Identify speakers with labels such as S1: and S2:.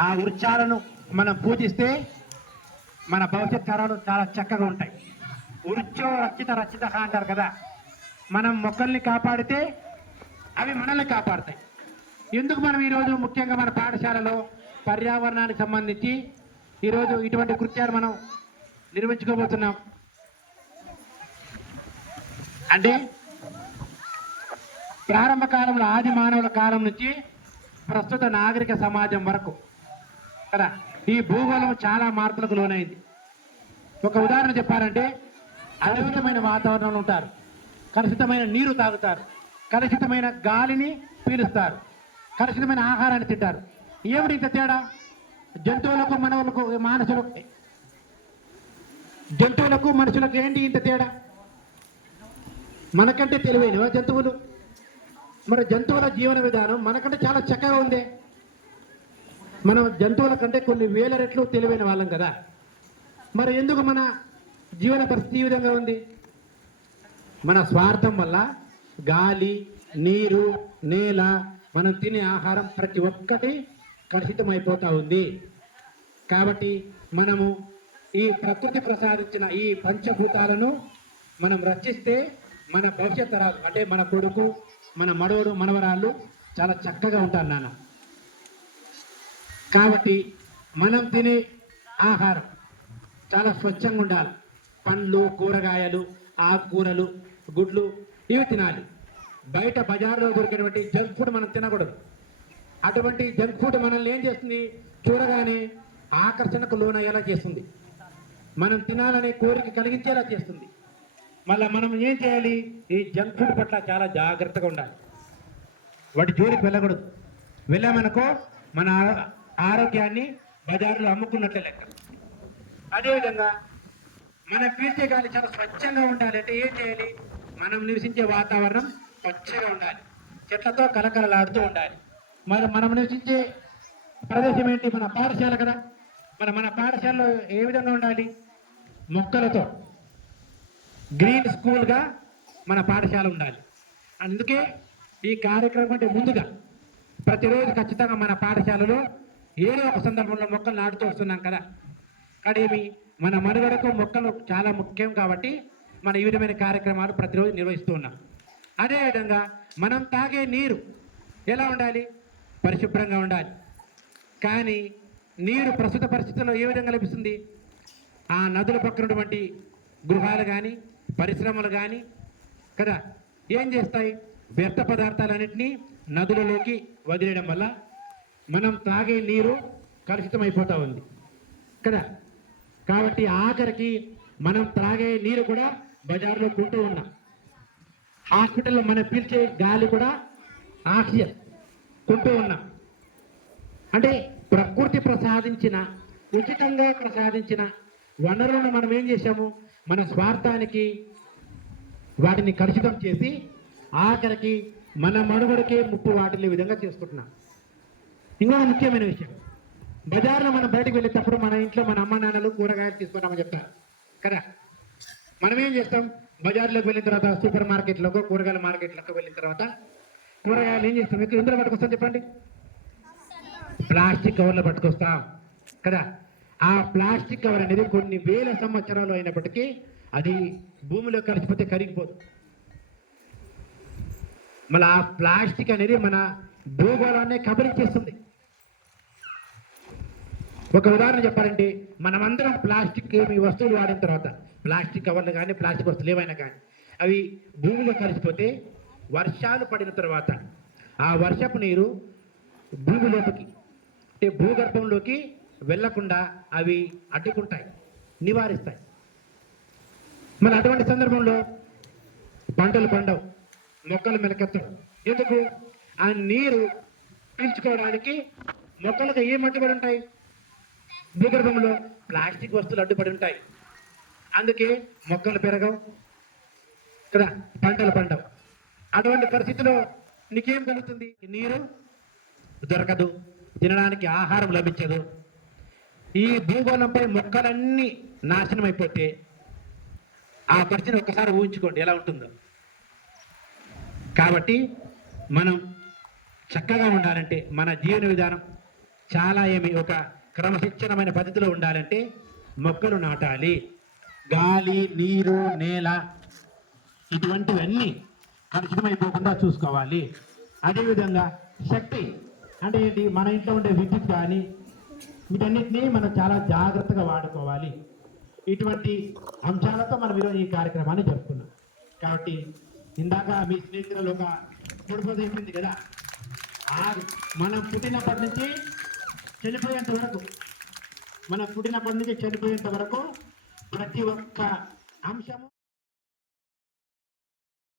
S1: ఆ వృక్షాలను మనం పూజిస్తే మన భవిష్యత్ తరాలు చాలా చక్కగా ఉంటాయి. వృక్షో రక్షిత రక్షిత అంటారు కదా మనం మొక్కల్ని కాపాడితే అవి మనల్ని కాపాడతాయి. ఎందుకు మనం ఈరోజు ముఖ్యంగా మన పాఠశాలలో పర్యావరణానికి సంబంధించి ఈరోజు ఇటువంటి కృత్యాలు మనం నిర్మించుకోబోతున్నాం? అంటే ప్రారంభ కాలంలో ఆది మానవుల కాలం నుంచి ప్రస్తుత నాగరిక సమాజం వరకు కదా ఈ భూగోళం చాలా మార్పులకు లోనైంది. ఒక ఉదాహరణ చెప్పాలంటే అద్భుతమైన వాతావరణంలో ఉంటారు. కలుషితమైన నీరు తాగుతారు. కలుషితమైన గాలిని పీలుస్తారు. కలుషితమైన ఆహారాన్ని తింటారు. ఏమిటి ఇంత తేడా? జంతువులకు మనవులకు మానసులకు జంతువులకు మనుషులకు ఏంటి ఇంత తేడా? మనకంటే తెలివైనవా జంతువులు? మరి జంతువుల జీవన విధానం మనకంటే చాలా చక్కగా ఉంది. మనం జంతువుల కంటే కొన్ని వేల రెట్లు తెలివైన వాళ్ళం కదా. మరి ఎందుకు మన జీవన పరిస్థితి ఈ విధంగా ఉంది? మన స్వార్థం వల్ల గాలి నీరు నేల మనం తినే ఆహారం ప్రతి ఒక్కటి కలుషితం అయిపోతూ ఉంది. కాబట్టి మనము ఈ ప్రకృతి ప్రసాదించిన ఈ పంచభూతాలను మనం రచిస్తే మన భవిష్యత్ తరాలు అంటే మన కొడుకు మన మడవడు మనవరాళ్ళు చాలా చక్కగా ఉంటారు నాన్న. కాబట్టి మనం తినే ఆహారం చాలా స్వచ్ఛంగా ఉండాలి. పండ్లు కూరగాయలు ఆకుకూరలు గుడ్లు ఇవి తినాలి. బయట బజార్లో దొరికినటువంటి జంక్ ఫుడ్ మనం తినకూడదు. అటువంటి జంక్ ఫుడ్ మనల్ని ఏం చేస్తుంది? చూడగానే ఆకర్షణకు లోనయ్యేలా చేస్తుంది. మనం తినాలనే కోరిక కలిగించేలా చేస్తుంది. మళ్ళీ మనం ఏం చేయాలి? ఈ జంక్ ఫుడ్ పట్ల చాలా జాగ్రత్తగా ఉండాలి. వాటి జోలికి వెళ్ళకూడదు. వెళ్ళామనుకో మన ఆరోగ్యాన్ని బజారులో అమ్ముకున్నట్లే లెక్క. అదేవిధంగా మనం పీల్చే గాలి చాలా స్వచ్ఛంగా ఉండాలి. అంటే ఏం చేయాలి? మనం నివసించే వాతావరణం స్వచ్ఛంగా ఉండాలి. చెట్లతో కలకలలాడుతూ ఉండాలి. మరి మనం నివసించే ప్రదేశం ఏంటి? మన పాఠశాల కదా. మరి మన పాఠశాలలో ఏ విధంగా ఉండాలి? మొక్కలతో. గ్రీన్ స్కూల్గా మన పాఠశాల ఉండాలి. అందుకే ఈ కార్యక్రమం అంటే ముందుగా ప్రతిరోజు ఖచ్చితంగా మన పాఠశాలలో ఏదో ఒక సందర్భంలో మొక్కలు నాటుతూ వస్తున్నాం కదా. కడేమి మన మనుగడకు మొక్కలు చాలా ముఖ్యం కాబట్టి మన ఈ విధమైన కార్యక్రమాలు ప్రతిరోజు నిర్వహిస్తూ ఉన్నాం. అదేవిధంగా మనం తాగే నీరు ఎలా ఉండాలి? పరిశుభ్రంగా ఉండాలి. కానీ నీరు ప్రస్తుత పరిస్థితుల్లో ఏ విధంగా లభిస్తుంది? ఆ నదుల పక్కన ఉన్నటువంటి గృహాలు కానీ పరిశ్రమలు కానీ కదా ఏం చేస్తాయి? వ్యర్థ పదార్థాలన్నింటినీ నదులలోకి వదిలేయడం వల్ల మనం తాగే నీరు కలుషితమైపోతూ ఉంది. కదా కాబట్టి ఆఖరికి మనం త్రాగే నీరు కూడా బజార్లో కొంటూ ఉన్నాం. హాస్పిటల్లో మనం పీల్చే గాలి కూడా ఆక్సిజన్ కొంటూ ఉన్నాం. అంటే ప్రకృతి ప్రసాదించిన ఉచితంగా ప్రసాదించిన వనరులను మనం ఏం చేశాము? మన స్వార్థానికి వాటిని కలుషితం చేసి ఆఖరికి మన మనుగడకే ముప్పు వాటిని విధంగా చేసుకుంటున్నాం. ఇంకొక ముఖ్యమైన విషయం. బజార్లో మనం బయటకు వెళ్ళేటప్పుడు మన ఇంట్లో మన అమ్మ నాన్నలు కూరగాయలు తీసుకున్నామని చెప్తారు. కదా? మనం ఏం చేస్తాం? బజార్లోకి వెళ్ళిన తర్వాత సూపర్ మార్కెట్లకు కూరగాయల మార్కెట్లకు వెళ్ళిన తర్వాత కూరగాయలు ఏం చేస్తాం? ఇక్కడ ఎందులో పట్టుకొస్తాం చెప్పండి? ప్లాస్టిక్ కవర్లో పట్టుకొస్తాం. కదా? ఆ ప్లాస్టిక్ కవర్ అనేది కొన్ని వేల సంవత్సరాలు అయినప్పటికీ అది భూమిలో కలిసిపోతే కరిగిపోదు. మళ్ళీ ఆ ప్లాస్టిక్ అనేది మన భూగోళాన్ని కబలించేస్తుంది ఒక ఉదాహరణ చెప్పాలంటే మనమందరం ప్లాస్టిక్ ఈ వస్తువులు వాడిన తర్వాత ప్లాస్టిక్ కవర్లు కానీ ప్లాస్టిక్ వస్తువులు ఏమైనా కానీ అవి భూమిలో కలిసిపోతే వర్షాలు పడిన తర్వాత ఆ వర్షపు నీరు భూమిలోకి అంటే భూగర్భంలోకి వెళ్ళకుండా అవి అడ్డుకుంటాయి నివారిస్తాయి. మరి అటువంటి సందర్భంలో పంటలు పండవు మొక్కలు మెలకెత్తడం ఎందుకు? ఆ నీరు పీల్చుకోవడానికి మొక్కలకు ఏం అడ్డుపడి ఉంటాయి? భూగర్భంలో ప్లాస్టిక్ వస్తువులు అడ్డుపడి ఉంటాయి. అందుకే మొక్కలు పెరగవు. కదా? పంటలు పండవు. అటువంటి పరిస్థితిలో నీకేం కలుగుతుంది? నీరు దొరకదు. తినడానికి ఆహారం లభించదు. ఈ భూగోళంపై మొక్కలన్నీ నాశనం అయిపోతే ఆ పరిస్థితిని ఒక్కసారి ఊహించుకోండి. ఎలా ఉంటుందో. కాబట్టి మనం చక్కగా ఉండాలంటే మన జీవన విధానం చాలా ఏమి ఒక క్రమశిక్షణమైన పద్ధతిలో ఉండాలంటే మొక్కలు నాటాలి. గాలి నీరు నేల ఇటువంటివన్నీ కలుషితమైపోకుండా చూసుకోవాలి. అదేవిధంగా శక్తి అంటే ఏంటి? మన ఇంట్లో ఉండే విద్యుత్ కానీ వీటన్నిటిని మనం చాలా జాగ్రత్తగా వాడుకోవాలి. ఇటువంటి అంశాలతో మనం ఈరోజు ఈ కార్యక్రమాన్ని జరుపుకున్నాం. కాబట్టి ఇందాక మీ స్నేహితులు ఒక పొడిపోయింది కదా? ఆ మనం పుట్టినప్పటి నుంచి చనిపోయేంత వరకు మనం పుట్టినప్పటి నుంచి చనిపోయేంత వరకు ప్రతి ఒక్క అంశము